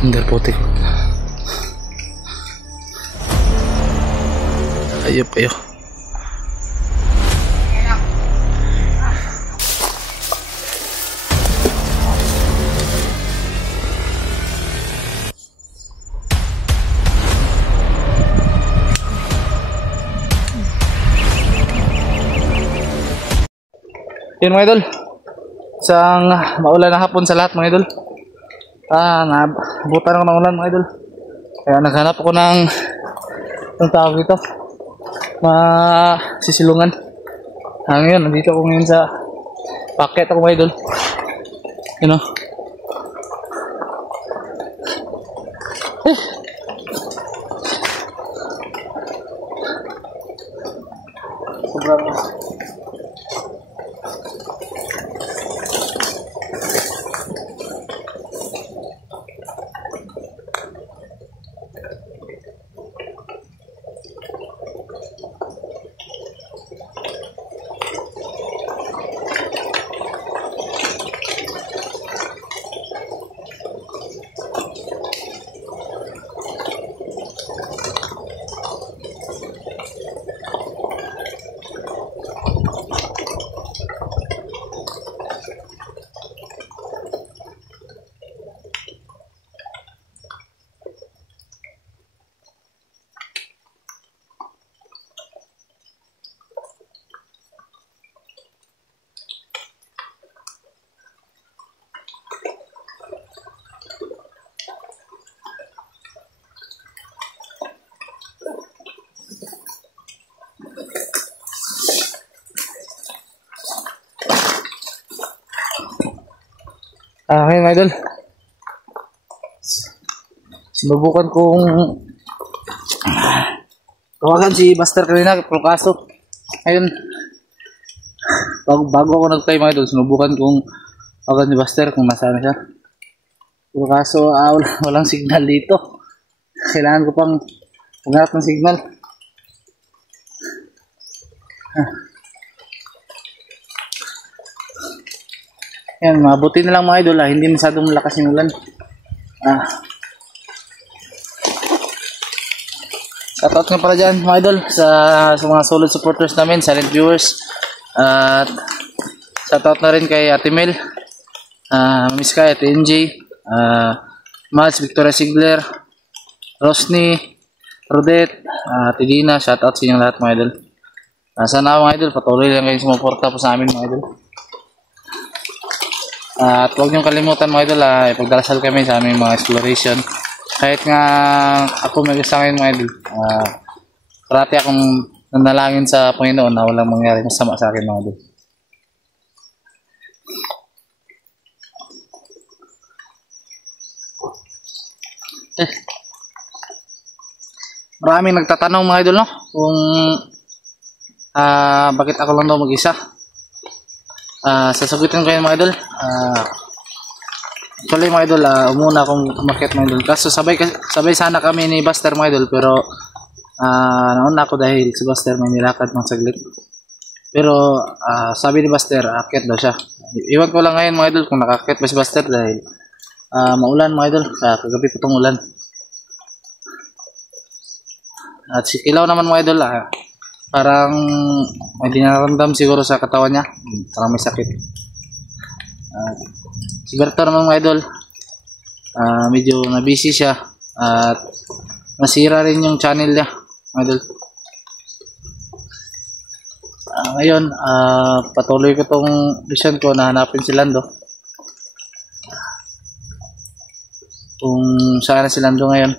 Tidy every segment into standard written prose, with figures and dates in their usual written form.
Under putik. Ayop, ayop. Yun mga idol, isang maulan na hapon sa lahat mga idol. Nabutan ako ng ulan mga idol, kaya naghanap ako ng tawag dito, sisilungan. Ngayon, nandito ako ngayon sa packet ako mga idol. You know, sobrang ngayon mga idol, sinubukan kong tawagan si Buster kanina, pero kaso ngayon bago ako nag-try mga idol, sinubukan kong tawagan si Buster kung nasaan na siya, pero kaso walang signal dito. Kailangan ko pang maghanap ng signal. Yan, mabuti na lang mga idol, hindi masyadong malakas yung ulan. Shoutout nga pala dyan mga idol sa mga solid supporters namin, silent viewers. At shoutout na rin kay Ate Mel, Miss Kai, Ate NJ, Mads, Victoria Sigler, Rosny, Rodette, Ate Dina. Shoutout sa inyong lahat mga idol. Sana mga idol, patuloy lang kayong sumuporta po sa amin mga idol. At huwag niyong kalimutan mga idol, ipagdarasal kami sa aming mga exploration. Kahit nga ako mag-isa ngayon mga idol, parati akong nanalangin sa Panginoon na walang mangyari masama sa akin mga idol. Maraming nagtatanong mga idol, no? Kung bakit ako lang daw mag-isa. Sasagutin ko yun mga idol. Actually mga idol, umuna akong umakyat mga idol, kaso sabay sana kami ni Buster mga idol, pero nauna ako dahil si Buster may nilakad ng saglit. Pero sabi ni Buster, akyat daw siya. Iwan ko lang ngayon mga idol kung nakakyat ba si Buster, dahil maulan mga idol, kagabi pa itong ulan. At si Kilaw naman mga idol, parang may dinaramdam siguro sa katawan niya, parang may sakit. Si Berto naman mga idol, medyo na-busy siya at nasira rin yung channel niya mga idol. Ngayon, patuloy ko tong mission ko na hanapin si Lando. Kung saan na si Lando ngayon,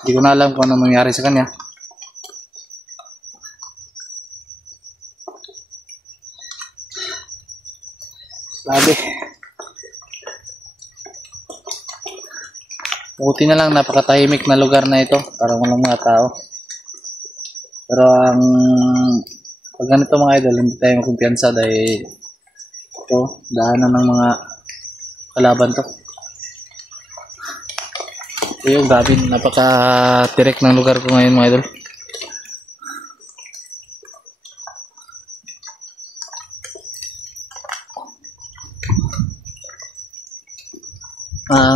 hindi ko na alam kung ano mangyari sa kanya. Sabi, buti na lang napakatahimik na lugar na ito, parang walang mga tao. Pero pag ganito mga idol, hindi tayo makumpiyansa dahil ito, daanan ng mga kalaban to. Ito yung grabe, napaka-tirek ng lugar ko ngayon mga idol.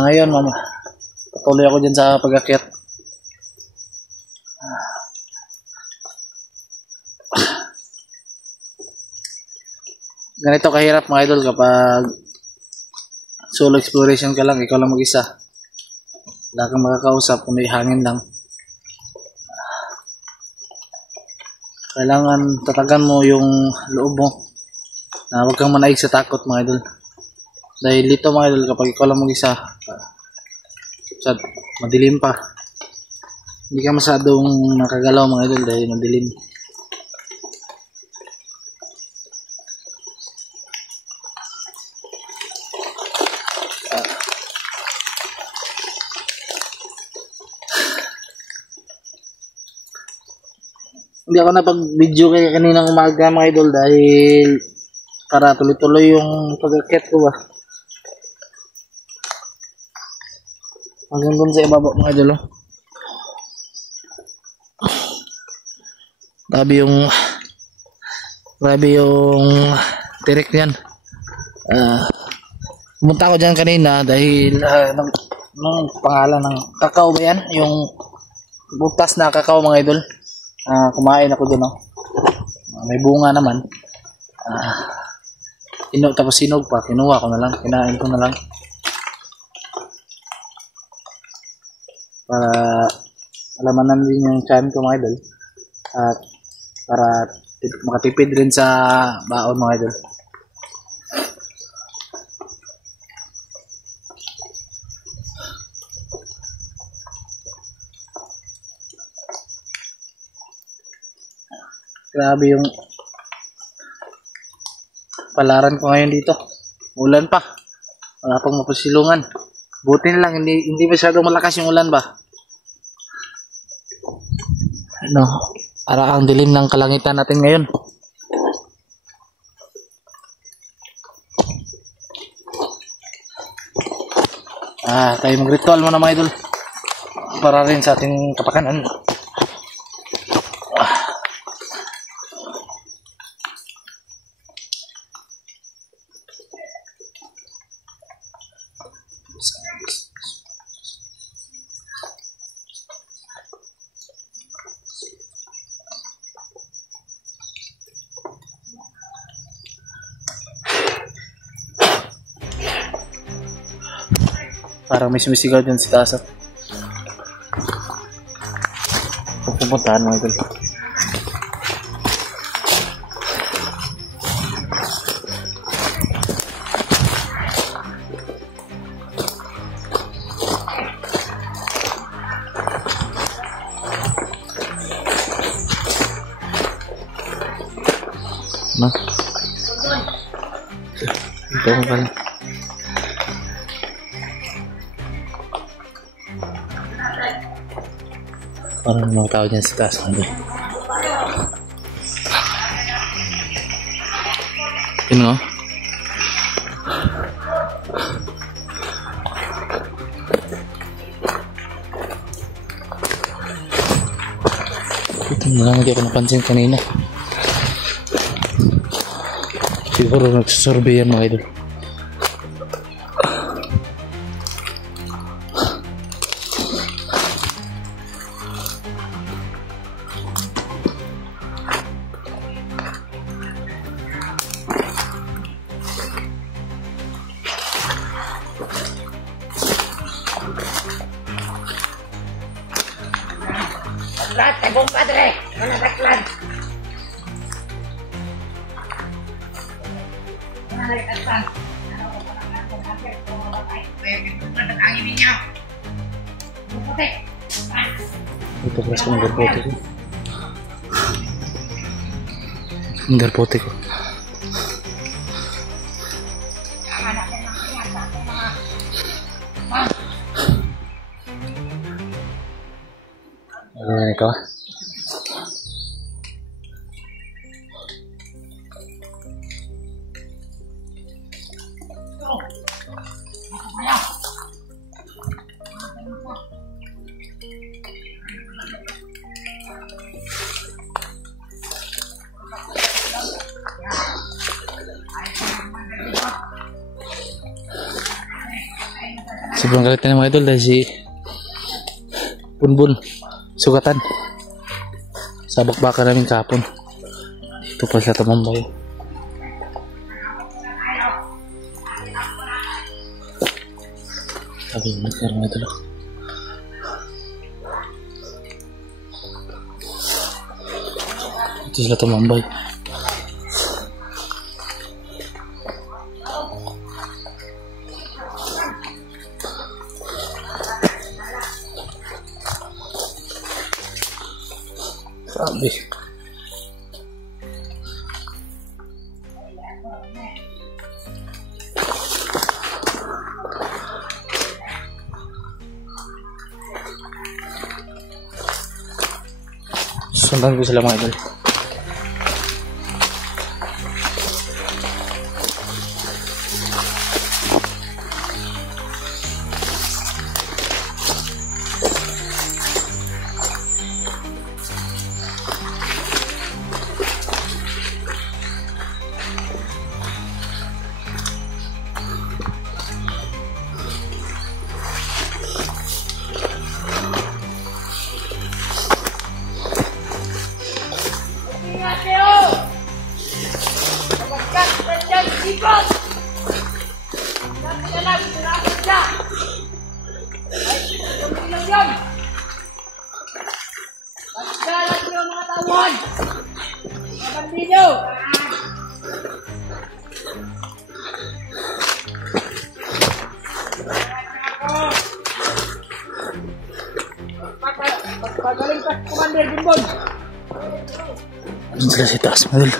Ngayon patuloy ako dyan sa pag-akyat. Ganito kahirap mga idol kapag solo exploration ka lang, ikaw lang mag-isa. Wala kang makakausap kung may hangin lang. Kailangan tatagan mo yung loob mo na huwag kang manaig sa takot mga idol. Dahil dito mga idol, kapag ikaw lang mag-isa, madilim pa. Hindi ka masyadong nakagalaw mga idol dahil madilim. Hindi ako napag-video kaya kaninang umaga mga idol dahil para tuloy-tuloy yung pag-akyat ko ba. Hanggang dun sa ibaba mga idol. Grabe yung tirik niyan. Pumunta ako dyan kanina dahil nung pangalan ng kakao ba yan? Yung butas na kakao mga idol. Kumain ako dun, may bunga naman. Tapos sinog pa, kinuha ko na lang, kinain ko na lang para alamanan din yung tiyan ko mga idol at para makatipid rin sa baon mga idol. Grabe yung palaran ko ngayon dito. Ulan pa. Wala pang mapasilungan. Buti na lang hindi masyadong malakas yung ulan ba. Para ang dilim ng kalangitan natin ngayon. Tayo mag-ritual muna mga idol. Para rin sa ating kapakanan. Parang may sumisigaw dyan si Tasat. Pupuntahan mo idol. Ito ko pala. Parang mga tao dyan sa taas. Yun o. Ito na lang, hindi ako napansin kanina. Siguro nagsusurvey yan mga idol. Tagong padre, mga taklan. Mga taklan. Ano ko pa lang ako kasi kung matay. Pwede ang angin ninyo. Bukote. Ito kelas ko ng garpote ko. Ang garpote ko. Ayan ito. Sobrang galit na mga idol dahil si bunbun, sugatan. Sa bakbakan namin kahapon. Dito pa sa Tumambay. Sabi mo, nagkaroon ito lang. Ito sila Tumambay. Sabi. Sundan ko sila mga idol. Pagaling ka, Commander Bunbun. Sila sa taas, madal.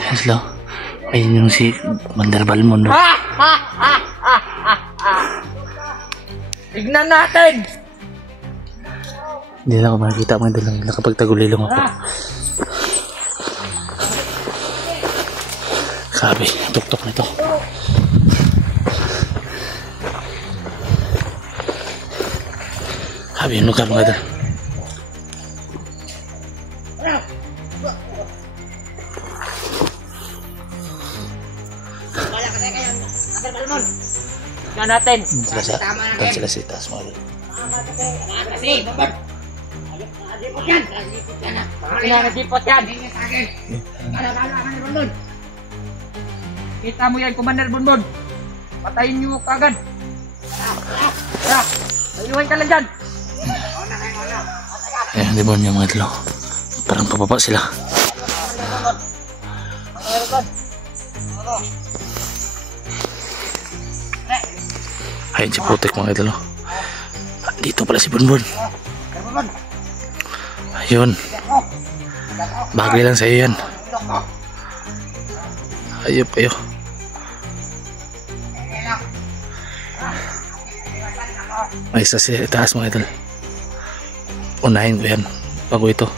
Ayun sila. Ayun yung si Commander Balmon. Tignan natin. Hindi na ako makikita, madal lang. Nakapagtagulilong ako. Sabi, tuktok na ito. Sabi yung lugar mga idol. Tignan natin. Sila sa taas mga idol. Kinanadipot yan. Kita mo yan, Commander Bunbun. Patayin nyo kagad. Ayuhin ka lang dyan. Ayan, demonyo mga idol. Parang pababa sila. Ayun si Putek mga idol. Dito pala si Bunbun. Ayun. Bagay lang sa iyo yan. Ayop kayo. May isa sa taas mga idol. Unahin ko yan bago ito.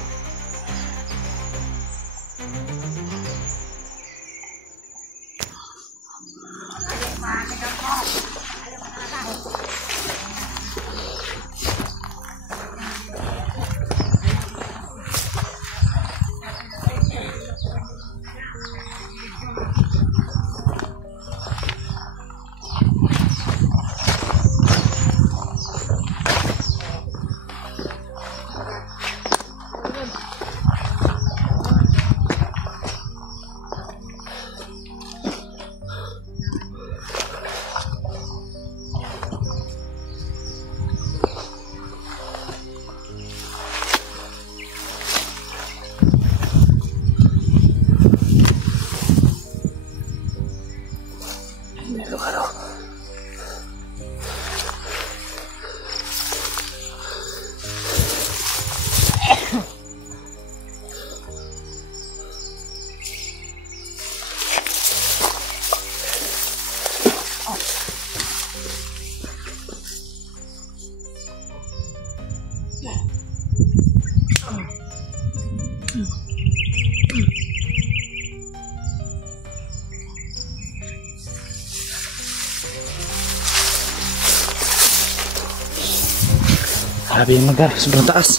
Grabe yung magar, sobrang taas.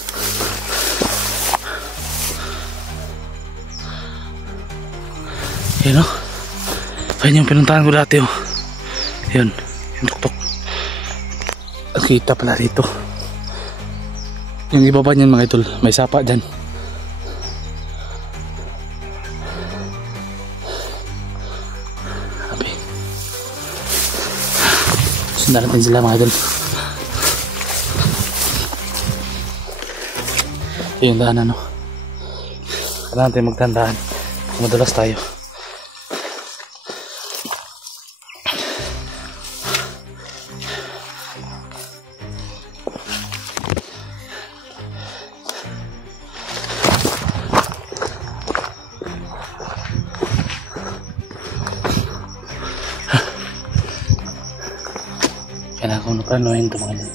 Yun o. Ayun yung pinuntahan ko dati o. Yun, yung tuktok. Kita pala rito. Yung iba pa niyan mga idol, may sapa dyan. Sabi. Sundan natin sila mga idol. Ito yung daan ano. Kailangan natin magtandaan. Madalas tayo. Kailangan ko napanuhin ito mga idol.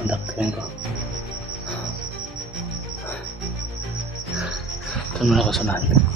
Ang daktirin ko. Ito muna ako sunahan.